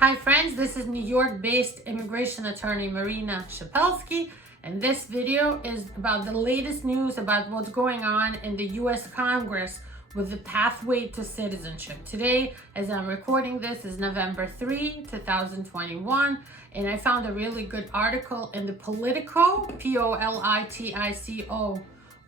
Hi friends, this is New York-based immigration attorney Marina Shepelsky, and this video is about the latest news about what's going on in the US Congress with the pathway to citizenship. Today, as I'm recording this, is November 3, 2021, and I found a really good article in the Politico, P-O-L-I-T-I-C-O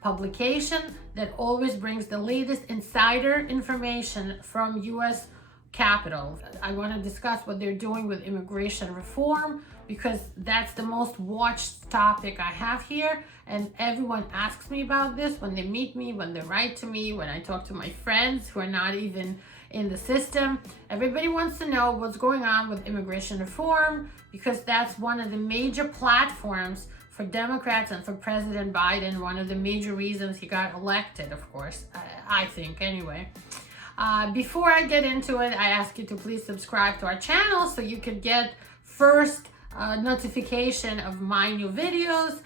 publication that always brings the latest insider information from US Capitol. I want to discuss what they're doing with immigration reform because that's the most watched topic I have here, and everyone asks me about this when they meet me, when they write to me, when I talk to my friends who are not even in the system. Everybody wants to know what's going on with immigration reform because that's one of the major platforms for Democrats and for President Biden, one of the major reasons he got elected, of course, I think anyway. Before I get into it, I ask you to please subscribe to our channel so you can get first notification of my new videos.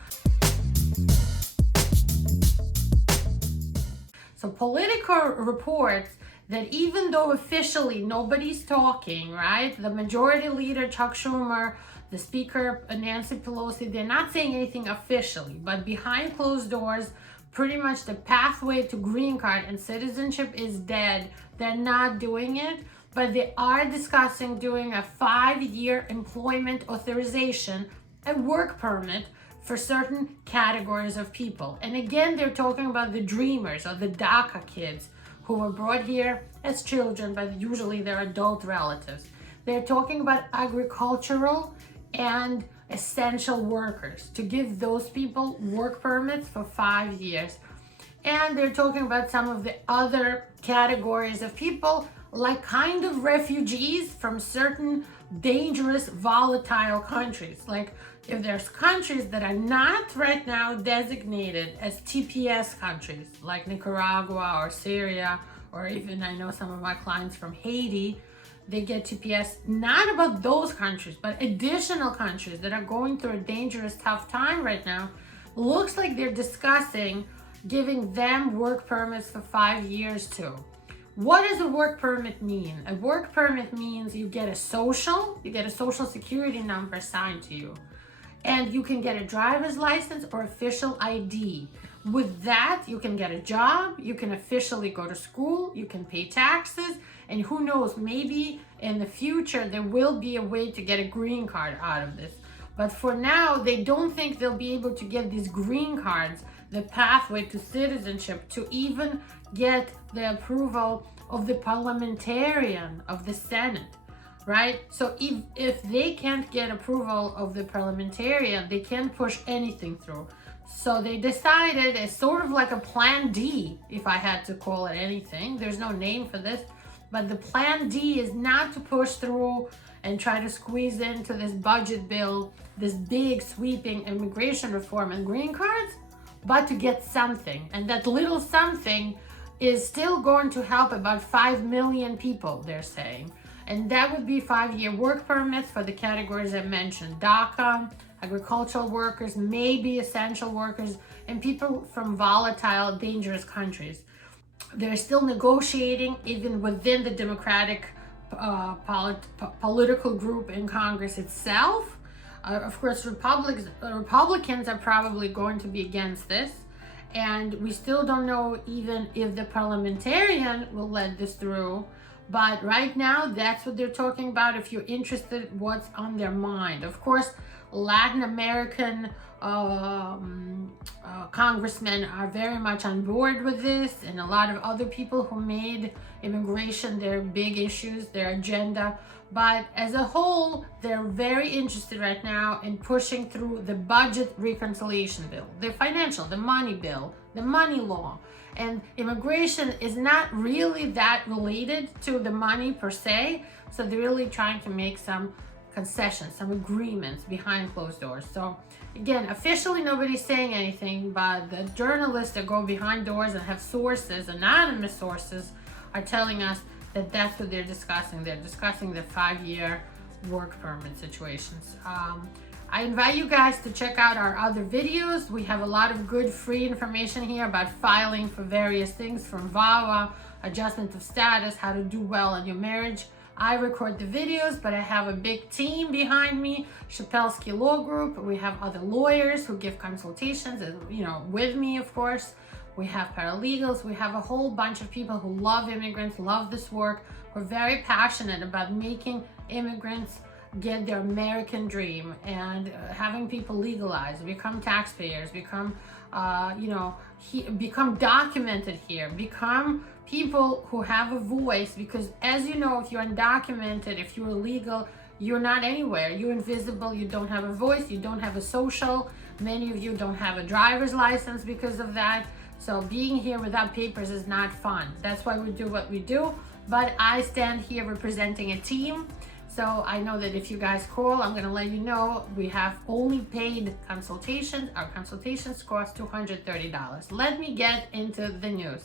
So Politico reports that even though officially nobody's talking, right? The majority leader, Chuck Schumer, the speaker, Nancy Pelosi, they're not saying anything officially, but behind closed doors, pretty much the pathway to green card and citizenship is dead. They're not doing it, but they are discussing doing a 5-year employment authorization, a work permit for certain categories of people. And again, they're talking about the dreamers or the DACA kids who were brought here as children, but usually they're adult relatives. They're talking about agricultural and essential workers, to give those people work permits for 5 years. And they're talking about some of the other categories of people, like kind of refugees from certain dangerous, volatile countries. Like if there's countries that are not right now designated as TPS countries, like Nicaragua or Syria, or even I know some of my clients from Haiti, they get TPS, not about those countries, but additional countries that are going through a dangerous, tough time right now. Looks like they're discussing giving them work permits for 5 years too. What does a work permit mean? A work permit means you get a social security number assigned to you, and you can get a driver's license or official ID. With that, you can get a job, you can officially go to school, you can pay taxes, and who knows, maybe in the future there will be a way to get a green card out of this. But for now, they don't think they'll be able to get these green cards, the pathway to citizenship, to even get the approval of the parliamentarian of the Senate, right? So if they can't get approval of the parliamentarian, they can't push anything through. So they decided, as sort of like a plan D, if I had to call it anything, there's no name for this, but the plan D is not to push through and try to squeeze into this budget bill, this big sweeping immigration reform and green cards, but to get something. And that little something is still going to help about 5 million people, they're saying. And that would be 5-year work permits for the categories I mentioned: DACA, agricultural workers, maybe essential workers, and people from volatile, dangerous countries. They're still negotiating even within the Democratic political group in Congress itself. Of course, Republicans are probably going to be against this, and we still don't know even if the parliamentarian will let this through. But right now, that's what they're talking about. If you're interested, what's on their mind. Of course, Latin American congressmen are very much on board with this, and a lot of other people who made immigration their big issues, their agenda. But as a whole, they're very interested right now in pushing through the budget reconciliation bill, the financial, the money bill, the money law. And immigration is not really that related to the money per se, so they're really trying to make some concessions, some agreements behind closed doors. So again, officially nobody's saying anything, but the journalists that go behind doors and have sources, anonymous sources, are telling us that that's what they're discussing. They're discussing the 5-year work permit situations. I invite you guys to check out our other videos. We have a lot of good free information here about filing for various things, from VAWA, adjustment of status, how to do well in your marriage, I record the videos, but I have a big team behind me, Shepelsky Law Group. We have other lawyers who give consultations, and with me, of course. We have paralegals. We have a whole bunch of people who love immigrants, love this work. We're very passionate about making immigrants get their American dream and having people legalize, become taxpayers, become become documented here, become people who have a voice, because as you know, if you're undocumented, if you're illegal, you're not anywhere. You're invisible. You don't have a voice. You don't have a social. Many of you don't have a driver's license because of that. So being here without papers is not fun. That's why we do what we do. But I stand here representing a team. So I know that if you guys call, I'm going to let you know we have only paid consultations. Our consultations cost $230. Let me get into the news.